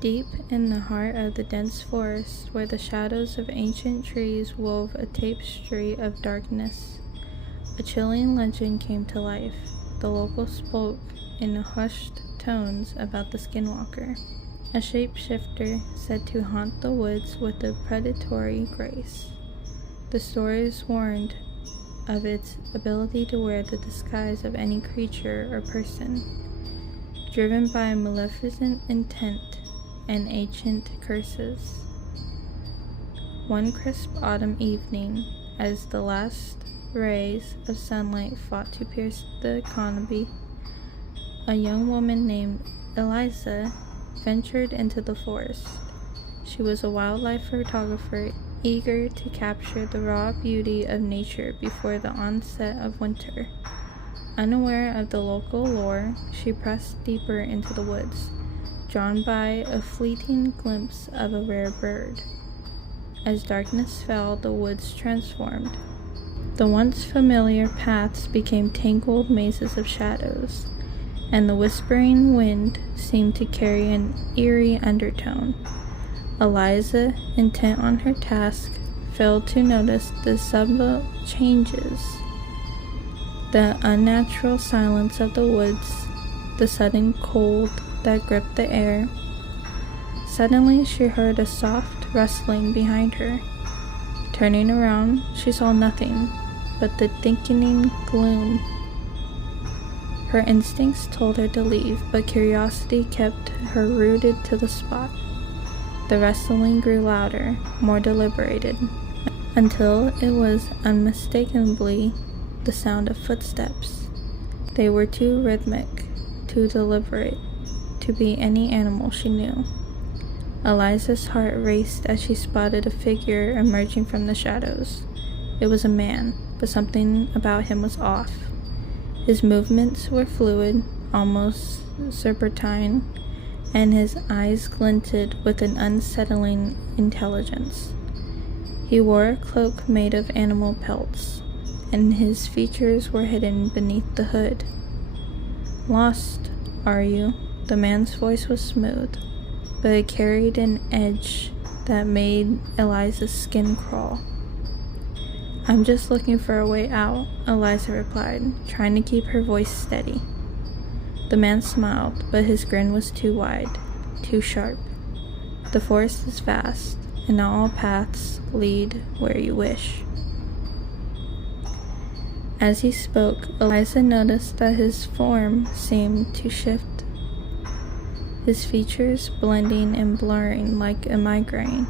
Deep in the heart of the dense forest, where the shadows of ancient trees wove a tapestry of darkness, a chilling legend came to life. The locals spoke in hushed tones about the skinwalker, a shapeshifter said to haunt the woods with a predatory grace. The stories warned of its ability to wear the disguise of any creature or person, driven by maleficent intent and ancient curses. One crisp autumn evening, as the last rays of sunlight fought to pierce the canopy, a young woman named Eliza ventured into the forest. She was a wildlife photographer, eager to capture the raw beauty of nature before the onset of winter. Unaware of the local lore, she pressed deeper into the woods, drawn by a fleeting glimpse of a rare bird. As darkness fell, the woods transformed. The once familiar paths became tangled mazes of shadows, and the whispering wind seemed to carry an eerie undertone. Eliza, intent on her task, failed to notice the subtle changes, the unnatural silence of the woods, the sudden cold that gripped the air. Suddenly she heard a soft rustling behind her. Turning around, she saw nothing but the thickening gloom. Her instincts told her to leave, but curiosity kept her rooted to the spot. The rustling grew louder, more deliberated, until it was unmistakably the sound of footsteps. They were too rhythmic, too deliberate, to be any animal she knew. Eliza's heart raced as she spotted a figure emerging from the shadows. It was a man, but something about him was off. His movements were fluid, almost serpentine, and his eyes glinted with an unsettling intelligence. He wore a cloak made of animal pelts, and his features were hidden beneath the hood. "Lost, are you?" The man's voice was smooth, but it carried an edge that made Eliza's skin crawl. "I'm just looking for a way out," Eliza replied, trying to keep her voice steady. The man smiled, but his grin was too wide, too sharp. "The forest is vast, and not all paths lead where you wish." As he spoke, Eliza noticed that his form seemed to shift, his features blending and blurring like a migraine.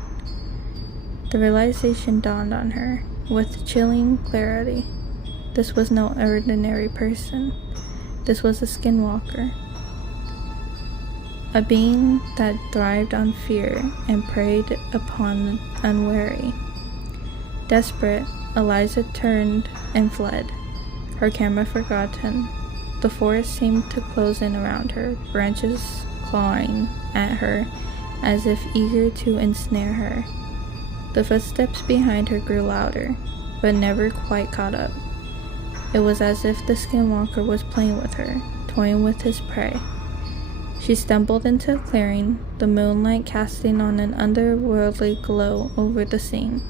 The realization dawned on her with chilling clarity. This was no ordinary person. This was a skinwalker, a being that thrived on fear and preyed upon the unwary. Desperate, Eliza turned and fled, her camera forgotten. The forest seemed to close in around her, branches clawing at her as if eager to ensnare her. The footsteps behind her grew louder, but never quite caught up. It was as if the skinwalker was playing with her, toying with his prey. She stumbled into a clearing, the moonlight casting on an otherworldly glow over the scene.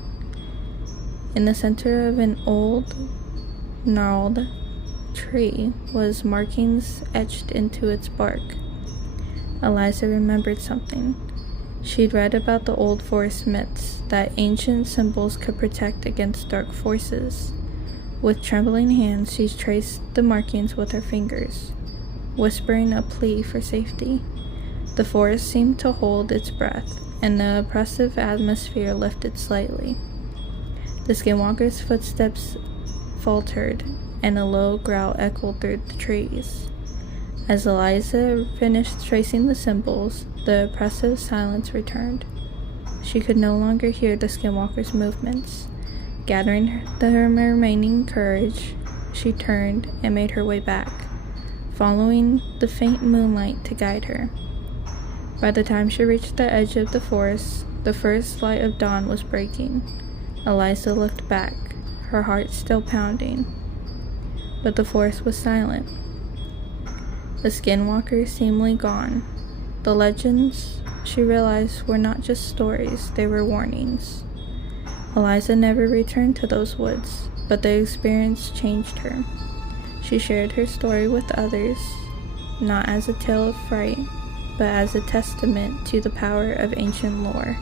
In the center of an old, gnarled tree was markings etched into its bark. Eliza remembered something. She'd read about the old forest myths, that ancient symbols could protect against dark forces. With trembling hands, she traced the markings with her fingers, whispering a plea for safety. The forest seemed to hold its breath, and the oppressive atmosphere lifted slightly. The skinwalker's footsteps faltered, and a low growl echoed through the trees. As Eliza finished tracing the symbols, the oppressive silence returned. She could no longer hear the skinwalker's movements. Gathering her remaining courage, she turned and made her way back, following the faint moonlight to guide her. By the time she reached the edge of the forest, the first light of dawn was breaking. Eliza looked back, her heart still pounding, but the forest was silent. The skinwalker seemingly gone. The legends she realized were not just stories, they were warnings. Eliza never returned to those woods, but the experience changed her. She shared her story with others, not as a tale of fright, but as a testament to the power of ancient lore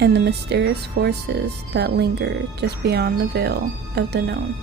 and the mysterious forces that linger just beyond the veil of the known.